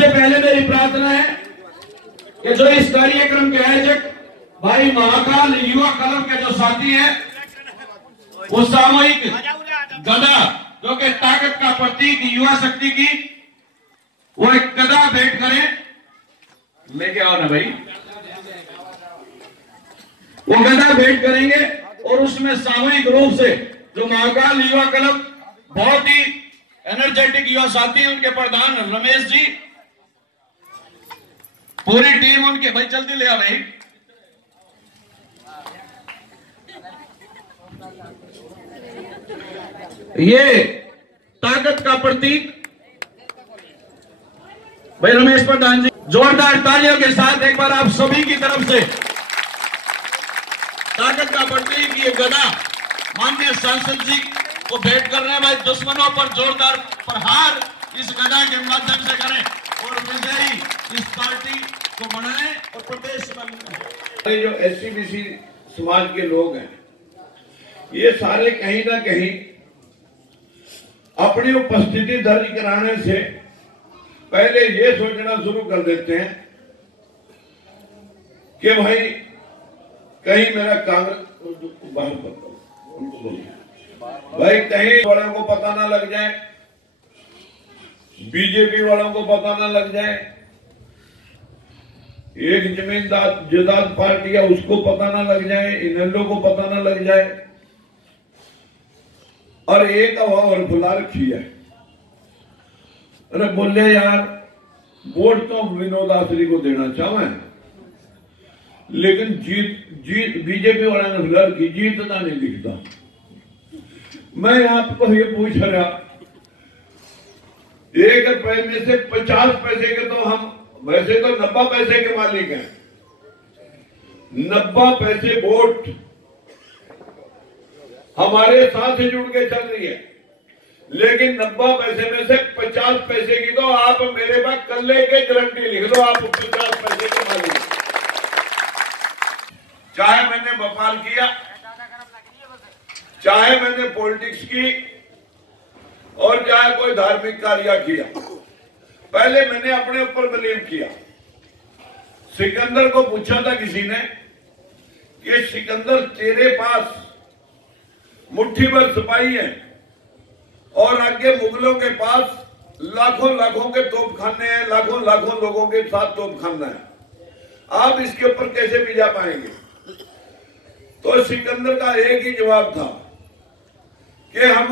सबसे पहले मेरी प्रार्थना है कि जो इस कार्यक्रम के आयोजक भाई महाकाल युवा क्लब के जो साथी हैं, वो सामूहिक गदा जो कि ताकत का प्रतीक युवा शक्ति की, वो एक गदा भेंट करें। लेके आओ ना भाई, वो गदा भेंट करेंगे और उसमें सामूहिक रूप से जो महाकाल युवा क्लब बहुत ही एनर्जेटिक युवा साथी हैं, उनके प्रधान रमेश जी, पूरी टीम उनके, भाई जल्दी ले आओ भाई। ये ताकत का प्रतीक भाई रमेश प्रधान जी, जोरदार तालियों के साथ एक बार आप सभी की तरफ से ताकत का प्रतीक ये गदा माननीय सांसद जी को भेंट कर रहे हैं। भाई दुश्मनों पर जोरदार प्रहार इस गदा के माध्यम से करें और विजयी इस पार्टी को बनाएं और प्रदेश में। जो एससी-बीसी समाज के लोग हैं, ये सारे कहीं ना कहीं अपनी उपस्थिति दर्ज कराने से पहले ये सोचना शुरू कर देते हैं कि भाई कहीं मेरा कांग्रेस बाहर भाई कहीं वालों को पता ना लग जाए, बीजेपी वालों को पता ना लग जाए, एक जमींदार जायदाद पार्टी है उसको पता ना लग जाए, इनेलो को पता ना लग जाए, और एक हवा और बुला रखी है। अरे बोले यार, वोट तो विनोद आसरी को देना चाहे, लेकिन जीत बीजेपी वाला ने फिलहाल की जीतना नहीं दिखता। मैं आपको ये पूछ रहा, 1 रुपए में से 50 पैसे के तो हम वैसे तो 90 पैसे के मालिक हैं, 90 पैसे वोट हमारे साथ से जुड़ के चल रही है, लेकिन 90 पैसे में से 50 पैसे की तो आप मेरे पास कल्ले के गारंटी लिख दो, आप 50 पैसे के मालिक। चाहे मैंने व्यापार किया, चाहे मैंने पॉलिटिक्स की, और चाहे कोई धार्मिक कार्य किया, पहले मैंने अपने ऊपर बिलीव किया। सिकंदर को पूछा था किसी ने कि सिकंदर तेरे पास मुट्ठी भर सिपाही है और आगे मुगलों के पास लाखों लाखों के तोपखाने हैं, लाखों लाखों लोगों के साथ तोपखाना है, आप इसके ऊपर कैसे भी जा पाएंगे? तो सिकंदर का एक ही जवाब था कि हम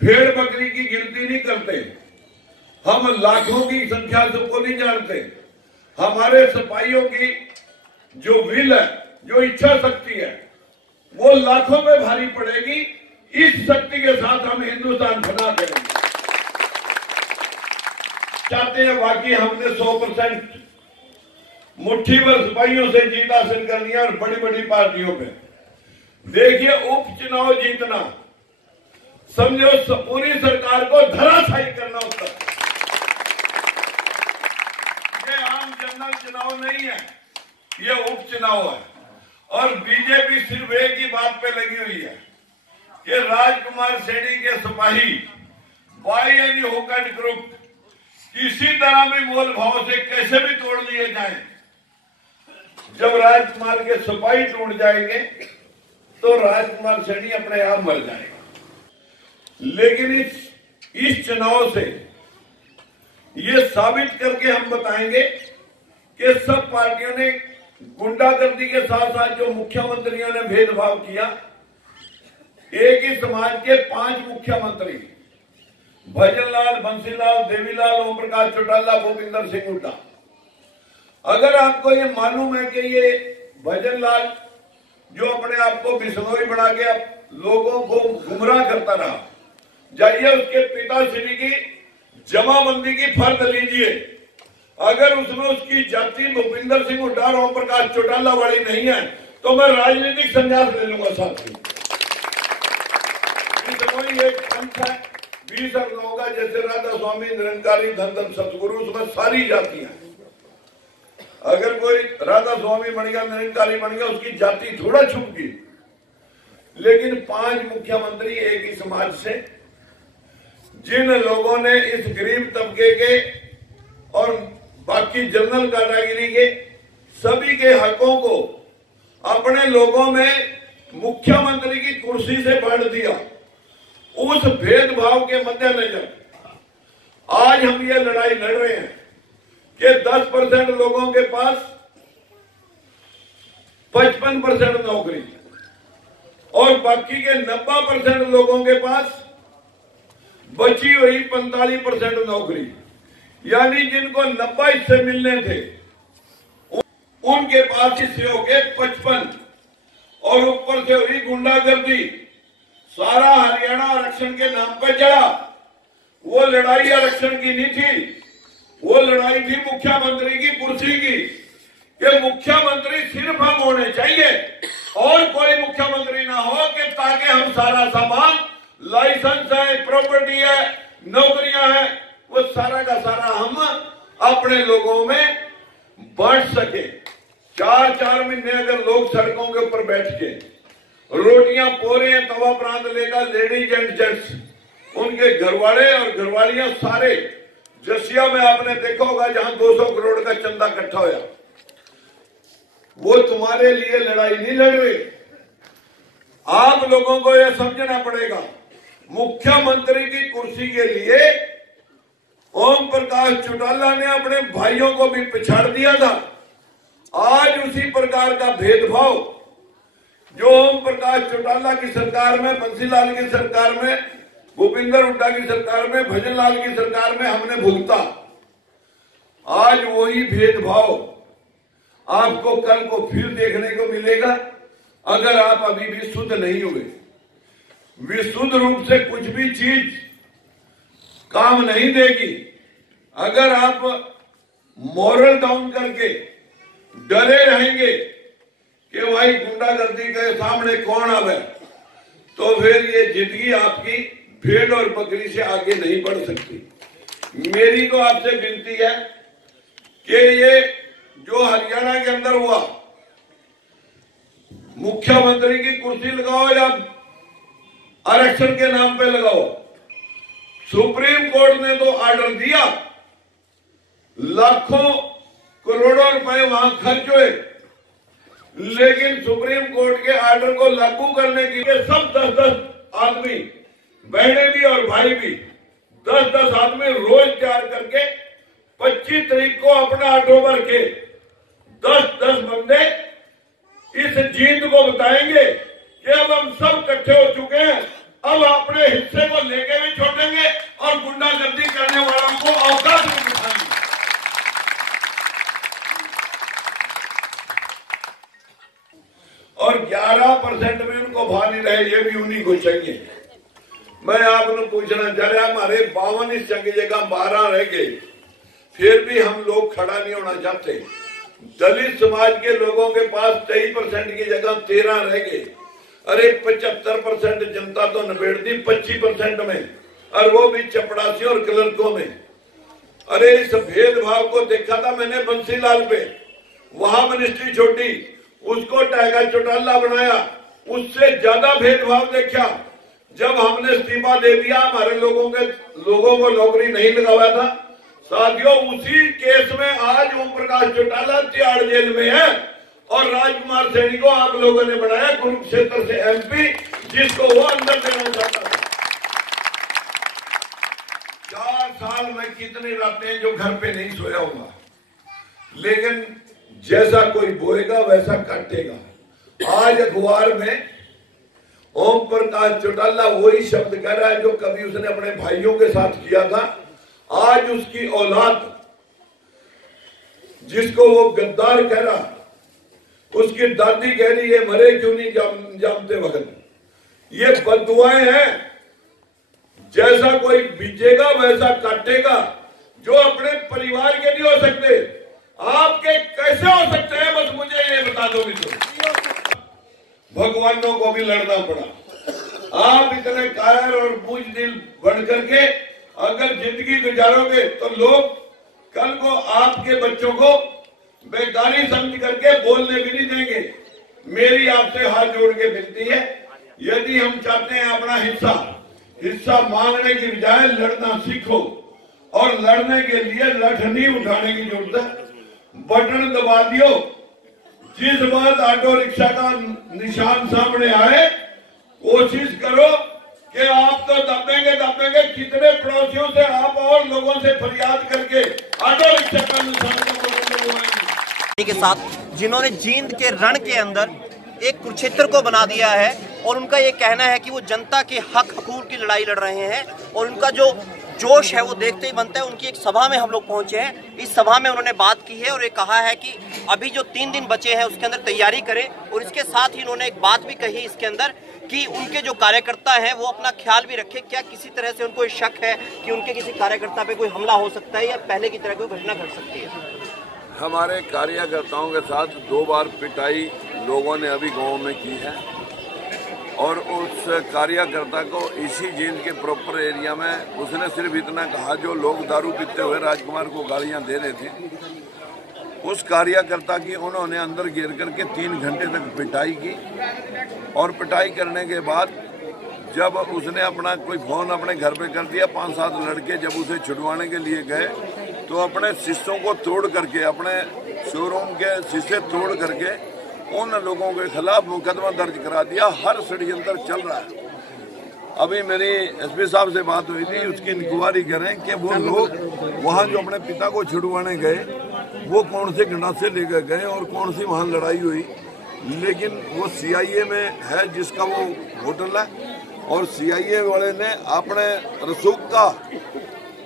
भेड़ बकरी की गिनती नहीं करते, हम लाखों की संख्या सबको नहीं जानते, हमारे सिपाहियों की जो विल है, जो इच्छा शक्ति है, वो लाखों में भारी पड़ेगी। इस शक्ति के साथ हम हिंदुस्तान बना करेंगे। चाहते हैं बाकी हमने 100% मुट्ठी भर सिपाहियों से जीत हासिल करनी है और बड़ी बड़ी पार्टियों पे। देखिए, उपचुनाव जीतना समझो पूरी सरकार को धराशायी करना होता है। ये आम जनरल चुनाव नहीं है, ये उपचुनाव है। और बीजेपी सिर्फ एक ही बात पे लगी हुई है कि राजकुमार सैनी के सिपाही by any hook and crook किसी तरह भी मोल भाव से कैसे भी तोड़ लिए जाएं। जब राजकुमार के सिपाही टूट जाएंगे तो राजकुमार सैनी अपने आप मर जाएगा। लेकिन इस चुनाव से ये साबित करके हम बताएंगे कि सब पार्टियों ने गुंडागर्दी के साथ साथ जो मुख्यमंत्रियों ने भेदभाव किया, एक ही समाज के 5 मुख्यमंत्री भजनलाल, बंसीलाल, देवीलाल, ओम प्रकाश चौटाला, भूपिंदर सिंह हुड्डा। अगर आपको ये मालूम है कि ये भजनलाल जो अपने आप को बिश्नोई बना के लोगों को गुमराह करता रहा, जाइए उसके पिताश्री की जमाबंदी की फर्द लीजिए। अगर उसमें उसकी जाति भूपिंदर सिंह हुड्डा और ओम प्रकाश चौटाला वाली नहीं है तो मैं राजनीतिक संन्यास ले लूंगा साथी। कोई एक पंथ है 20 लोगों का, जैसे राधा स्वामी, निरंकारी, धन सतगुरु, उसमें सारी जातियां। अगर कोई राधा स्वामी बन गया, निरंकारी बन गया, उसकी जाति थोड़ा छुप गई। लेकिन 5 मुख्यमंत्री एक ही समाज से, जिन लोगों ने इस गरीब तबके के और बाकी जनरल कैटेगरी के सभी के हकों को अपने लोगों में मुख्यमंत्री की कुर्सी से बांट दिया। उस भेदभाव के मद्देनजर आज हम ये लड़ाई लड़ रहे हैं कि 10% लोगों के पास 55% नौकरी और बाकी के 90% लोगों के पास बची हुई 45% नौकरी, यानी जिनको 90 हिस्से मिलने थे उनके पास हिस्से हो गए 55 और ऊपर से हुई गुंडागर्दी। सारा हरियाणा आरक्षण के नाम पर चढ़ा। वो लड़ाई आरक्षण की नहीं थी, वो लड़ाई थी मुख्यमंत्री की कुर्सी की कि मुख्यमंत्री सिर्फ हम होने चाहिए और कोई मुख्यमंत्री ना हो कि ताकि हम सारा सामान, लाइसेंस है, प्रॉपर्टी है, नौकरियां हैं, वो सारा का सारा हम अपने लोगों में बांट सके। 4-4 महीने अगर लोग सड़कों के ऊपर बैठ के रोटियां पो रहे हैं, तवा प्रांत लेकर लेडीज एंड जेंट्स, उनके घरवाले और घरवालियां सारे, जसिया में आपने देखा होगा जहां 200 करोड़ का चंदा इकट्ठा होया, वो तुम्हारे लिए लड़ाई नहीं लड़ रहे। आप लोगों को यह समझना पड़ेगा, मुख्यमंत्री की कुर्सी के लिए ओम प्रकाश चौटाला ने अपने भाइयों को भी पिछाड़ दिया था। आज उसी प्रकार का भेदभाव जो ओम प्रकाश चौटाला की सरकार में, बंसीलाल की सरकार में, भूपिंदर हुड्डा की सरकार में, भजन लाल की सरकार में हमने भुगता, आज वही भेदभाव आपको कल को फिर देखने को मिलेगा अगर आप अभी भी शुद्ध नहीं हुए। विशुद्ध रूप से कुछ भी चीज काम नहीं देगी। अगर आप मॉरल डाउन करके डरे रहेंगे कि भाई गुंडागर्दी के सामने कौन आवे, तो फिर ये जिंदगी आपकी भेड़ और बकरी से आगे नहीं बढ़ सकती। मेरी तो आपसे विनती है कि ये जो हरियाणा के अंदर हुआ, मुख्यमंत्री की कुर्सी लगाओ या आरक्षण के नाम पे लगाओ, सुप्रीम कोर्ट ने तो ऑर्डर दिया, लाखों करोड़ों रुपए वहां खर्च हुए, लेकिन सुप्रीम कोर्ट के ऑर्डर को लागू करने के लिए सब 10-10 आदमी, बहनें भी और भाई भी, 10-10 आदमी रोज तैयार करके 25 तारीख को अपना ऑटो भर के 10-10 बंदे इस जीत को बताएंगे कि अब हम सब इकट्ठे हो चुके हैं, अब अपने हिस्से को लेके भी छोड़ेंगे और गुंडागर्दी करने वालों को औकात भी दिखाएंगे। और 11% में उनको भा नहीं रहे, ये भी उन्हीं को चाहिए। मैं आपने पूछना चाह रहा, हमारे 52 हिस्से की जगह 12 रह गए, फिर भी हम लोग खड़ा नहीं होना चाहते। दलित समाज के लोगों के पास 23% की जगह 13 रह गए। अरे 75% जनता तो निबेड़ दी 25% में, और वो भी चपड़ासी और क्लर्कों में। अरे इस भेदभाव को देखा था मैंने बंसीलाल पे, वहां मिनिस्ट्री छोड़ी, उसको टाइगर चौटाला बनाया, उससे ज्यादा भेदभाव देखा जब हमने इस्तीफा दे दिया, हमारे लोगों को नौकरी नहीं लगाया था। साथियों, उसी केस में आज ओम प्रकाश चौटाला तिहाड़ जेल में है और राजकुमार सैनी को आप लोगों ने बनाया कुरुक्षेत्र से एमपी, जिसको वो अंदर देना चाहता था। 4 साल में कितनी रातें जो घर पे नहीं सोया होगा, लेकिन जैसा कोई बोएगा वैसा काटेगा। आज अखबार में ओम प्रकाश चौटाला वही शब्द कह रहा है जो कभी उसने अपने भाइयों के साथ किया था। आज उसकी औलाद, जिसको वो गद्दार कह रहा, उसकी दादी कह रही है मरे क्यों नहीं जानते वक्त। ये बददुआएं हैं, जैसा कोई बीजेगा वैसा काटेगा। जो अपने परिवार के नहीं हो सकते, आपके कैसे हो सकते हैं, बस मुझे ये बता दो मित्रों। भगवानों को भी लड़ना पड़ा। आप इतने कायर और बूझदिल बढ़ करके अगर जिंदगी गुजारोगे तो लोग कल को आपके बच्चों को बेगानी समझ करके बोलने भी नहीं देंगे। मेरी आपसे हाथ जोड़ के विनती है, यदि हम चाहते हैं अपना हिस्सा मांगने की बजाय लड़ना सीखो और लड़ने के लिए लठ नहीं उठाने की जरूरत है, बटन दबा दियो। जिस बात ऑटो रिक्शा का निशान सामने आए, कोशिश करो कि आप तो दबेंगे, कितने पड़ोसियों से आप और लोगों से फरियाद करके ऑटो रिक्शा का निशान के साथ जिन्होंने जींद के रण के अंदर एक कुरुक्षेत्र को बना दिया है और उनका ये कहना है कि वो जनता के हक हकूक की लड़ाई लड़ रहे हैं और उनका जो जोश है वो देखते ही बनता है। उनकी एक सभा में हम लोग पहुंचे हैं। इस सभा में उन्होंने बात की है और ये कहा है कि अभी जो 3 दिन बचे हैं उसके अंदर तैयारी करें और इसके साथ ही उन्होंने एक बात भी कही इसके अंदर कि उनके जो कार्यकर्ता हैं वो अपना ख्याल भी रखें। क्या किसी तरह से उनको शक है कि उनके किसी कार्यकर्ता पे कोई हमला हो सकता है या पहले की तरह कोई घटना घट सकती है? हमारे कार्यकर्ताओं के साथ 2 बार पिटाई लोगों ने अभी गांव में की है और उस कार्यकर्ता को इसी जींद के प्रॉपर एरिया में उसने सिर्फ इतना कहा, जो लोग दारू पीते हुए राजकुमार को गालियां दे रहे थे, उस कार्यकर्ता की उन्होंने अंदर घेर करके 3 घंटे तक पिटाई की और पिटाई करने के बाद जब उसने अपना कोई फोन अपने घर पे कर दिया, 5-7 लड़के जब उसे छुड़वाने के लिए गए तो अपने शीशों को तोड़ करके, अपने शोरूम के शीशे तोड़ करके उन लोगों के खिलाफ मुकदमा दर्ज करा दिया। हर षड्यंत्र चल रहा है। अभी मेरी एसपी साहब से बात हुई थी, उसकी इंक्वायरी करें कि वो लोग वहाँ जो अपने पिता को छुड़वाने गए वो कौन से घटना से लेकर गए और कौन सी वहाँ लड़ाई हुई। लेकिन वो CIA में है जिसका वो होटल है और CIA वाले ने अपने रसूख का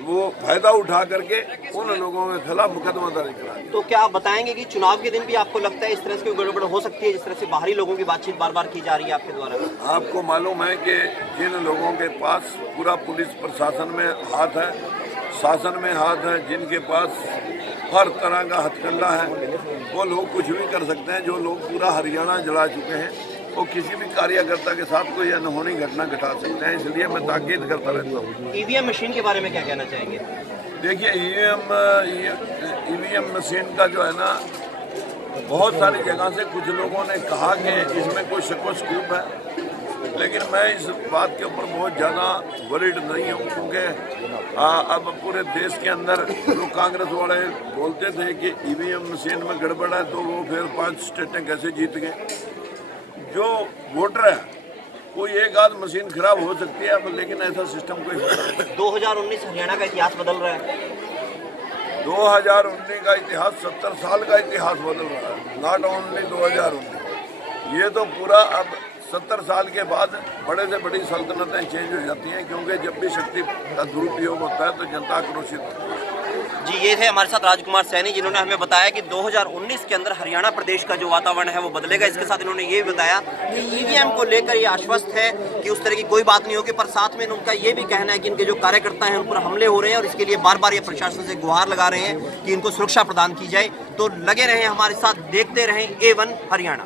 वो फायदा उठा करके उन लोगों के खिलाफ मुकदमा दर्ज करा दिया। तो क्या आप बताएंगे कि चुनाव के दिन भी आपको लगता है इस तरह से कोई गड़बड़ हो सकती है, जिस तरह से बाहरी लोगों की बातचीत बार-बार की जा रही है आपके द्वारा? आपको मालूम है कि जिन लोगों के पास पूरा पुलिस प्रशासन में हाथ है, शासन में हाथ है, जिनके पास हर तरह का हथकंडा है, वो लोग कुछ भी कर सकते हैं। जो लोग पूरा हरियाणा जला चुके हैं वो किसी भी कार्यकर्ता के साथ कोई अनहोनी घटना घटा सकते हैं, इसलिए मैं ताकीद करता रहता हूँ। EVM मशीन के बारे में क्या कहना चाहेंगे? देखिए, EVM मशीन का जो है ना, बहुत सारी जगह से कुछ लोगों ने कहा कि इसमें कोई शक व स्कूप है, लेकिन मैं इस बात के ऊपर बहुत ज़्यादा वरीड नहीं हूँ, क्योंकि अब पूरे देश के अंदर जो कांग्रेस वाले बोलते थे कि EVM मशीन में गड़बड़ है तो वो फिर 5 स्टेटें कैसे जीत गए। जो वोटर है कोई एक आध मशीन खराब हो सकती है अब, लेकिन ऐसा सिस्टम कोई 2019 हरियाणा का इतिहास बदल रहा है। 2019 का इतिहास 70 साल का इतिहास बदल रहा है, नॉट ओनली 2019। ये तो पूरा अब 70 साल के बाद बड़े से बड़ी सल्तनतें चेंज हो जाती हैं, क्योंकि जब भी शक्ति का दुरुपयोग होता है तो जनता आक्रोशित होती है। जी, ये थे हमारे साथ राजकुमार सैनी, जिन्होंने हमें बताया कि 2019 के अंदर हरियाणा प्रदेश का जो वातावरण है वो बदलेगा। इसके साथ इन्होंने ये भी बताया कि EVM को लेकर ये आश्वस्त है कि उस तरह की कोई बात नहीं होगी, पर साथ में उनका ये भी कहना है कि इनके जो कार्यकर्ता हैं उन पर हमले हो रहे हैं और इसके लिए बार बार ये प्रशासन से गुहार लगा रहे हैं कि इनको सुरक्षा प्रदान की जाए। तो लगे रहें हमारे साथ, देखते रहें A1 हरियाणा।